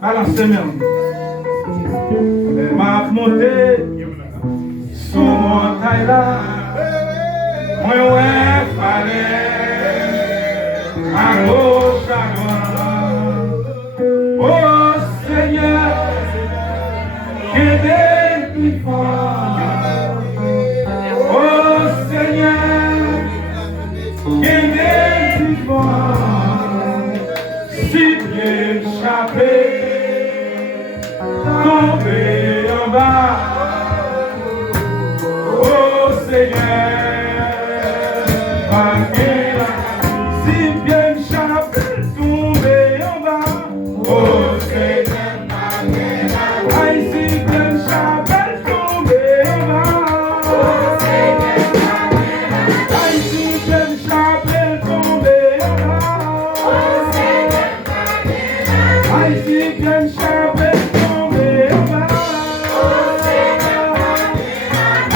Balancez-nous. M'a monté sous montagne là. Moi ouais fallait à gauche à droite. Oh Seigneur, que des plus forts. Oh Seigneur, que des plus forts. Si bien échappé, tombé en bas. Oh Seigneur, si bien échappé, tombé en bas. Oh Seigneur, aïe si bien échappé, tombé en bas. Oh Seigneur, aïe si bien échappé, tombé en bas. Oh Seigneur, aïe si bien échappé, tombé en bas. Oh Seigneur,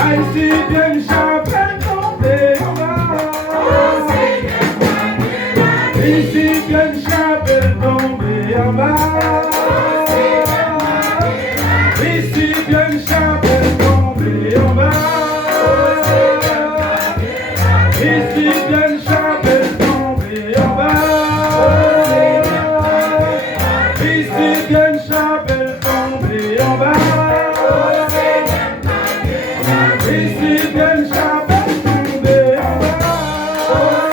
aïe si bien échappé, tombé en bas. Oh Seigneur, ici bien échappé, tombé en bas. Ici bien échappé, tombé en bas. Ici bien échappé, tombé en bas. Ici bien échappé, tombé en bas. Ici bien échappé, tombé en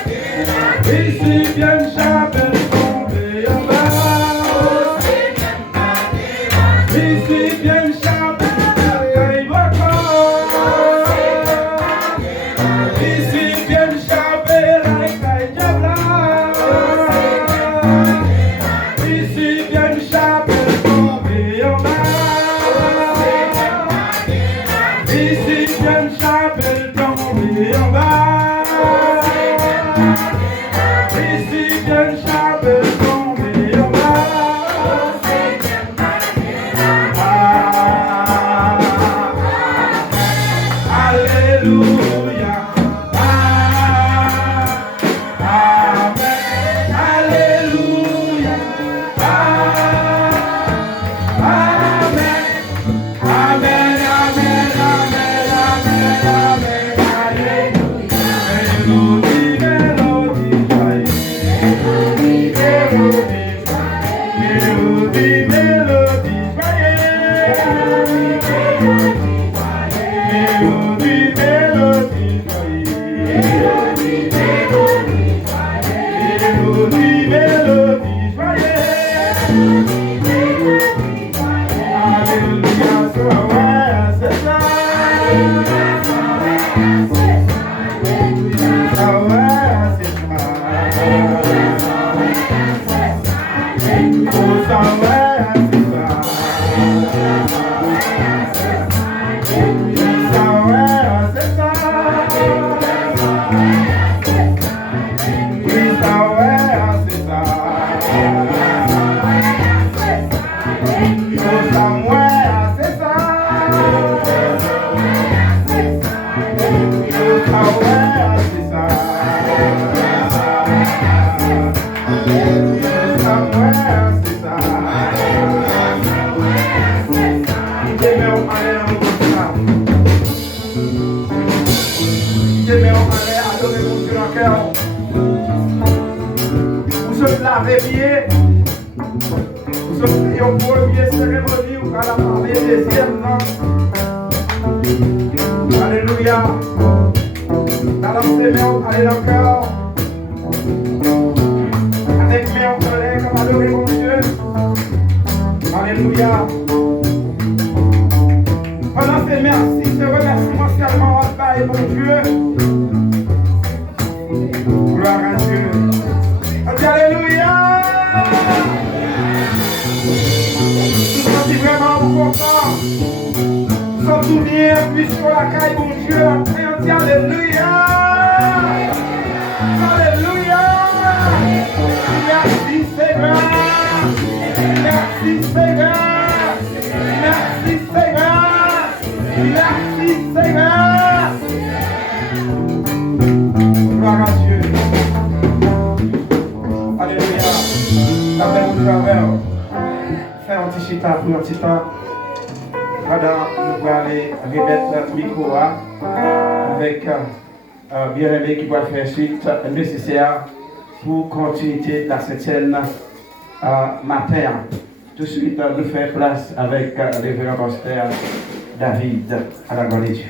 bas. Ici bien échappé, tombé en bas. Ici bien échappé, ici bien échappé, ici bien échappé, tombé en bas. Ici bien échappé, tombé en bas. Ici bien échappé, tombé en bas. Alléluia. Amen. Alléluia. Amen. Amen. Amen. Amen. Amen. Alléluia. Mélodie, mélodie, mélodie, mélodie, Give me all my le cœur. Vous se lavez pied. Vous se faites au premier cérémonie ou à la parler deuxième, non? Alléluia. Dans l'enseignement, allez dans le cœur. Avec mes en colère, comme adorer mon Dieu. Alléluia. Pendant ces merci, ce remerciement seulement à Père et mon Dieu. Gloire à Dieu. Alléluia. Nous sommes vraiment contents. Nous sommes tout bien, puisque la caille, mon Dieu, la paix, on dit Alléluia. Alléluia. Merci Seigneur. Merci Seigneur. Merci Seigneur. Merci Seigneur. Gloire à Dieu. Alléluia. La paix au travers. Faire un petit chita pour un petit temps. Pendant nous allons aller remettre le micro avec bien-aimé qui va faire suite nécessaire pour continuer la septième matin. Tout de suite, nous faisons place avec le révérend pasteur David à la gloire de Dieu.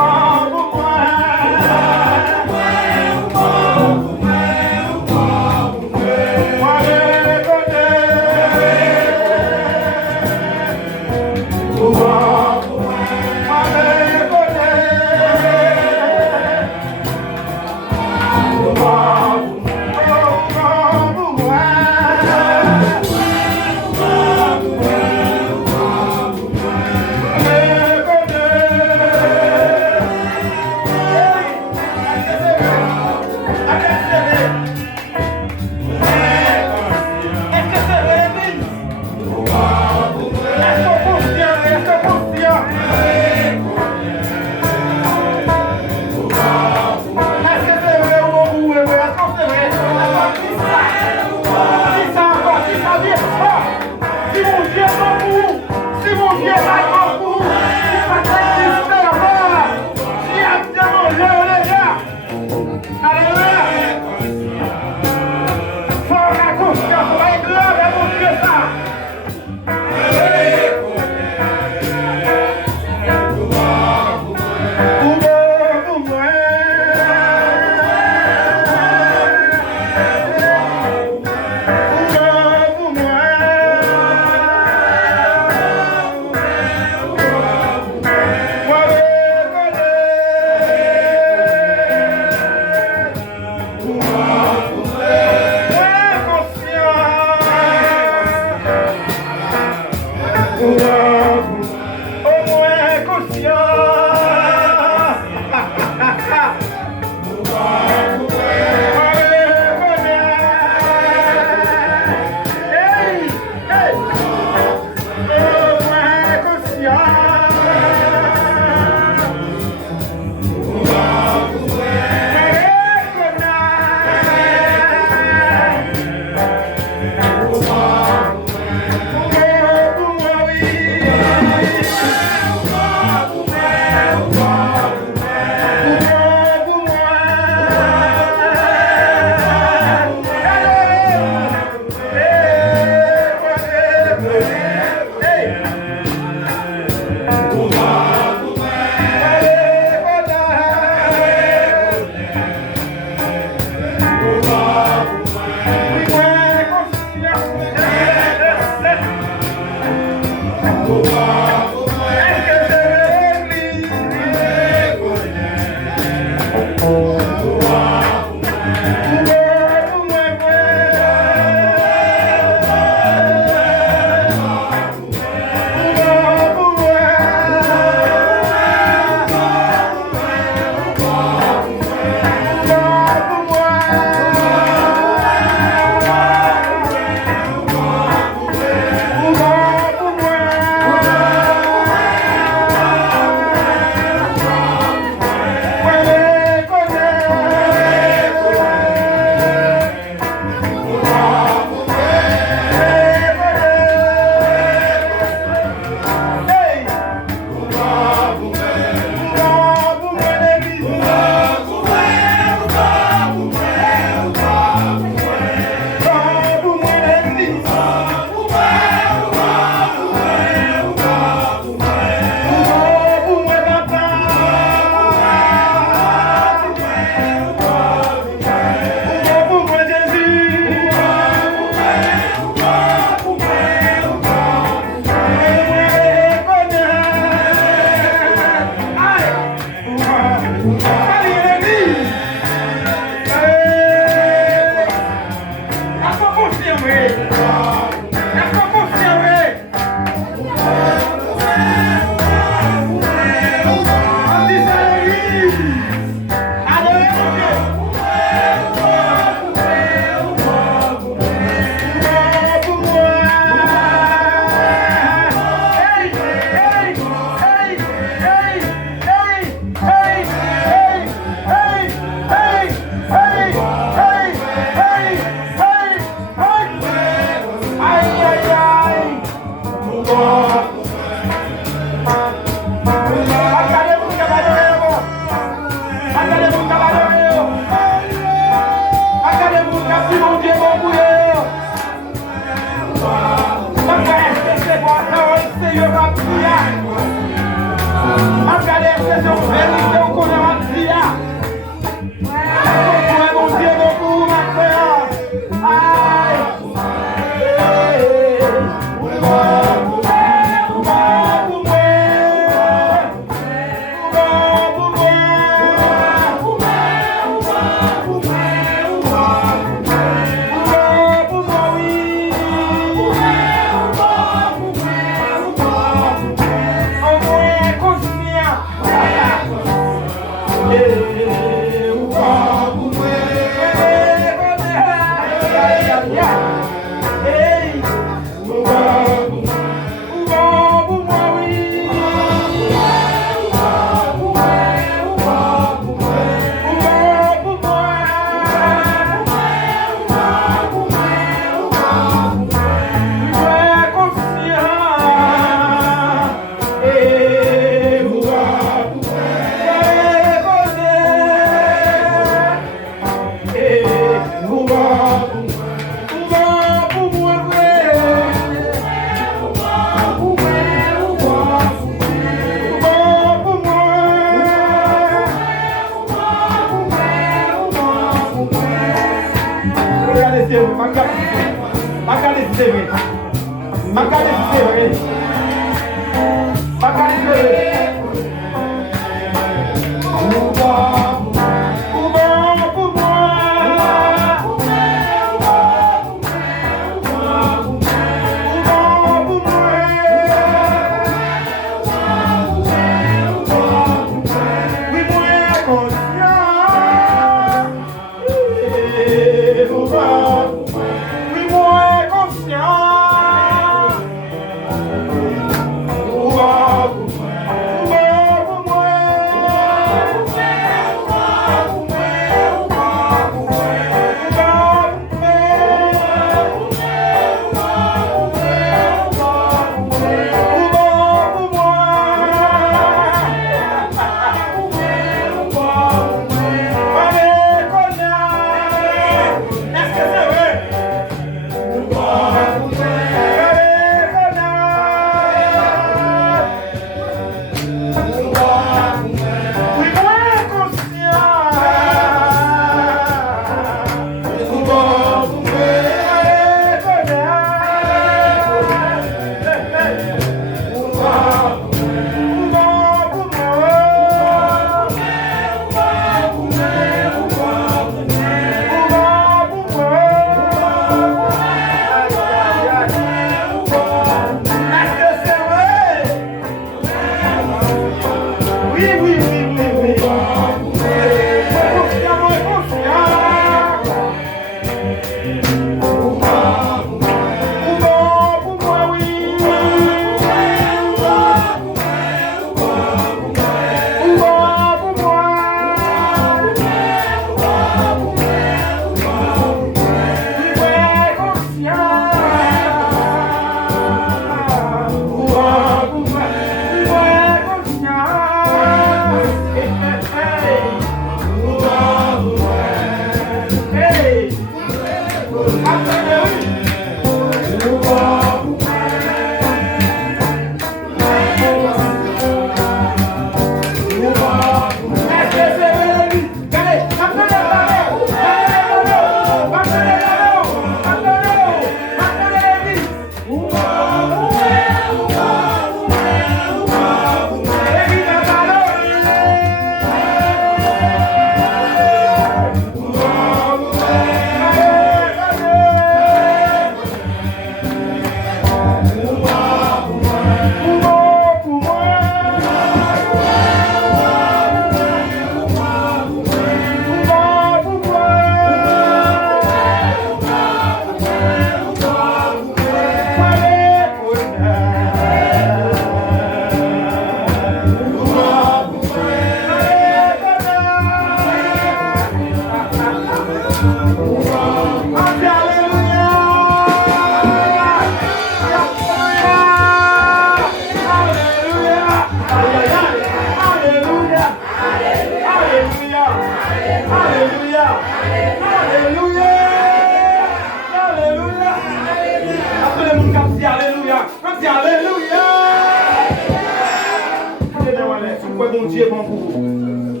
Dieu bon pour vous.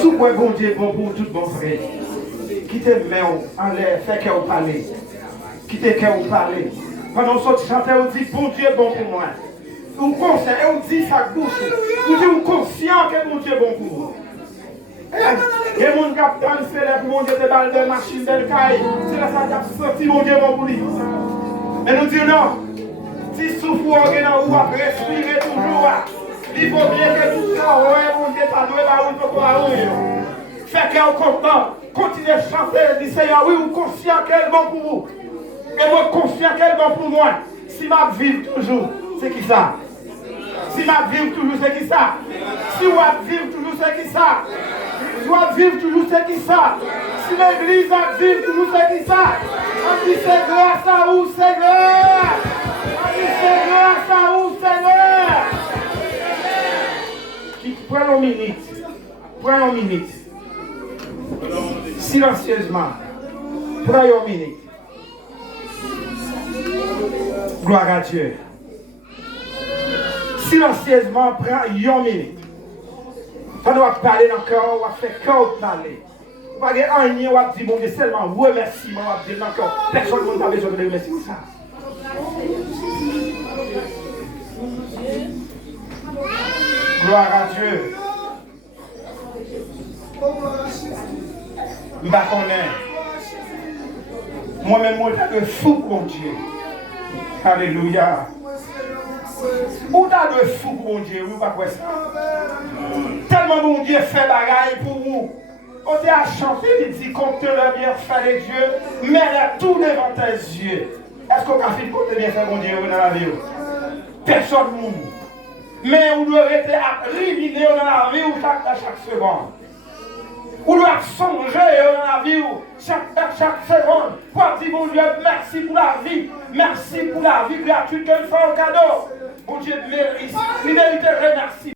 Sous quoi bon Dieu bon pour tout bon frère. Quittez main en l'air, fait que vous parlez. Quittez que vous parlez. Pendant que vous chantez, vous dites bon Dieu bon pour moi. Vous conseillez, vous dites ça bouche. Vous dites conscient que bon Dieu bon pour vous. Il y a des gens qui ont transféré pour mon Dieu de balles de machine de caille. C'est là ça qui a sorti mon Dieu bon pour lui. Mais nous disons non. Si souffle ou respirer toujours, il faut bien que tout ça, mon Dieu, ça doit être un fait qu'on content, continuez à chanter, dit Seigneur, oui, vous conscient qu'elle est bon pour vous. Et moi, conscient qu'elle est bon pour moi. Si ma vie toujours, c'est qui ça? Si ma vie toujours, c'est qui ça? Si moi vivre toujours, c'est qui ça? Si moi vivre toujours, c'est qui ça? Si l'église a vivre toujours, c'est qui ça? On dit c'est grâce à vous, Seigneur. On dit c'est grâce à vous, Seigneur. Prends une minute. Prends une minute. Silencieusement. Prends une minute. Gloire à Dieu. Silencieusement, prends une minute. On doit parler dans le cœur, on va faire cœur parler. On va dire un on va dire, bon Dieu, seulement remerciement, on va dire dans le cœur. Personne n'a besoin de remercier ça. Gloire à Dieu. Je ne connais. Moi-même, je suis fou pour Dieu. Alléluia. Ou t'as de fou pour mon Dieu, vous pas quoi ça. Tellement mon Dieu fait bagaille pour vous. On t'a chanté, il dit compte le bien fait les dieux, mais là tout devant tes yeux. Est-ce qu'on a fait compte bien fait mon Dieu dans la vie? Personne ne. Mais on doit être riviné dans la vie chaque seconde. On doit songer dans la vie chaque seconde. Pour dire mon Dieu, merci pour la vie. Merci pour la vie gratuite que nous faisons au cadeau. Mon Dieu, il mérite remercier.